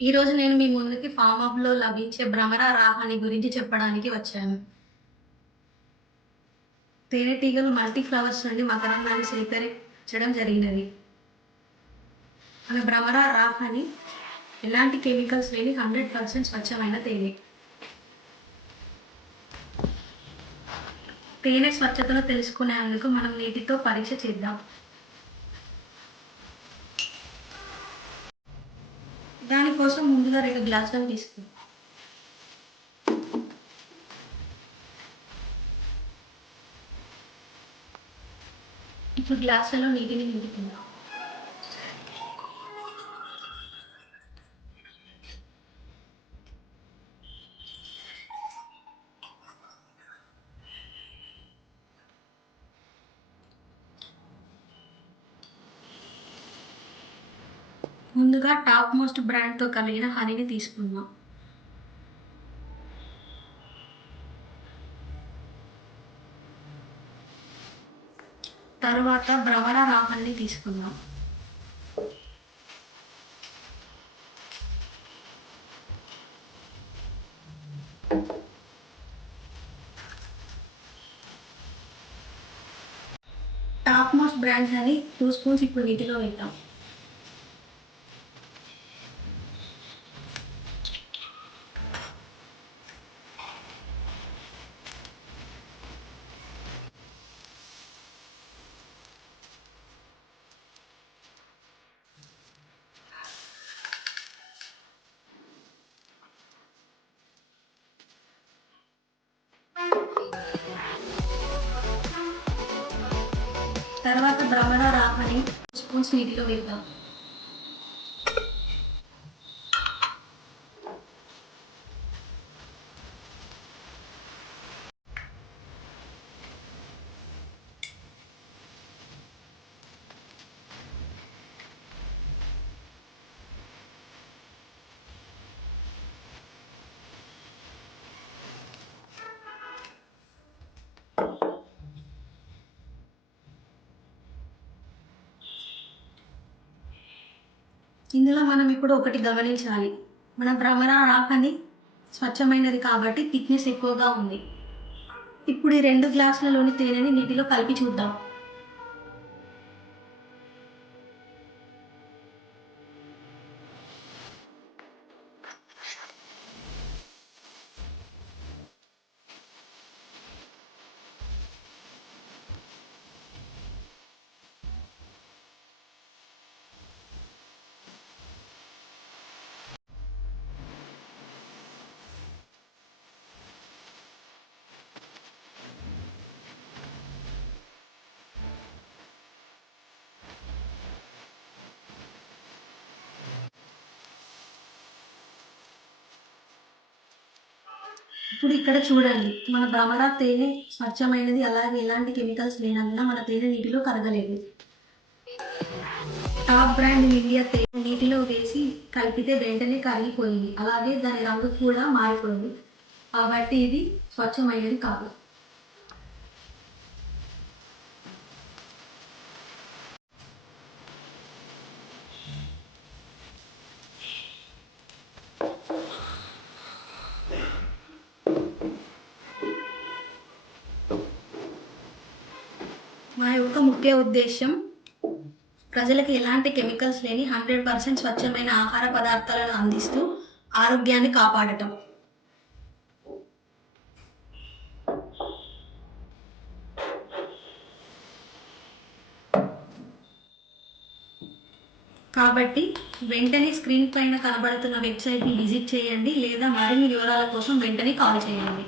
ఈరోజు నేను మీ ముందుకి ఫామ్ హబ్‌లో లభించే భ్రమర రాహాని గురించి చెప్పడానికి వచ్చాను. తేనెటీగలు మల్టీ ఫ్లవర్స్ నుండి మకరందాన్ని సేకరించడం జరిగినది. మన భ్రమర రాహాని ఎలాంటి కెమికల్స్ లేని హండ్రెడ్ పర్సెంట్ స్వచ్ఛమైన తేనె. తేనె స్వచ్ఛతను తెలుసుకునేందుకు మనం నీటితో పరీక్ష చేద్దాం. దానికోసం ముందుగా రెండు గ్లాసులు తీసుకుందాం. ఇప్పుడు గ్లాసులో నీటిని నింపుకుందాం. ముందుగా టాప్ మోస్ట్ బ్రాండ్‌తో కలిగిన హనీని తీసుకుందాం. తరువాత భ్రమర రాహాన్ని తీసుకుందాం. టాప్ మోస్ట్ బ్రాండ్స్ అని టూ స్పూన్స్ ఇప్పుడు నీటిలో వెళ్తాం తర్వాత భ్రమణ రామని స్పూన్స్ నీటిలో వేద్దాం. ఇందులో మనం ఇప్పుడు ఒకటి గమనించాలి. మన భ్రమర రాహాని స్వచ్ఛమైనది కాబట్టి థిక్‌నెస్ ఎక్కువగా ఉంది. ఇప్పుడు ఈ రెండు గ్లాసులలోని తేనెని నీటిలో కలిపి చూద్దాం. ఇప్పుడు ఇక్కడ చూడండి. మన భ్రమర తేనె స్వచ్ఛమైనది. అలాగే ఎలాంటి కెమికల్స్ లేనందున మన తేనె నీటిలో కరగలేదు. టాప్ బ్రాండ్ ఇండియా తేనె నీటిలో వేసి కలిపితే వెంటనే కరిగిపోయింది. అలాగే దాని రంగు కూడా మారిపోయింది. కాబట్టి ఇది స్వచ్ఛమైనది కాదు. మా యొక్క ముఖ్య ఉద్దేశ్యం ప్రజలకు ఎలాంటి కెమికల్స్ లేని హండ్రెడ్ పర్సెంట్ స్వచ్ఛమైన ఆహార పదార్థాలను అందిస్తూ ఆరోగ్యాన్ని కాపాడటం. కాబట్టి వెంటనే స్క్రీన్ పైన కనబడుతున్న వెబ్‌సైట్‌ని విజిట్ చేయండి లేదా మరిన్ని వివరాల కోసం వెంటనే కాల్ చేయండి.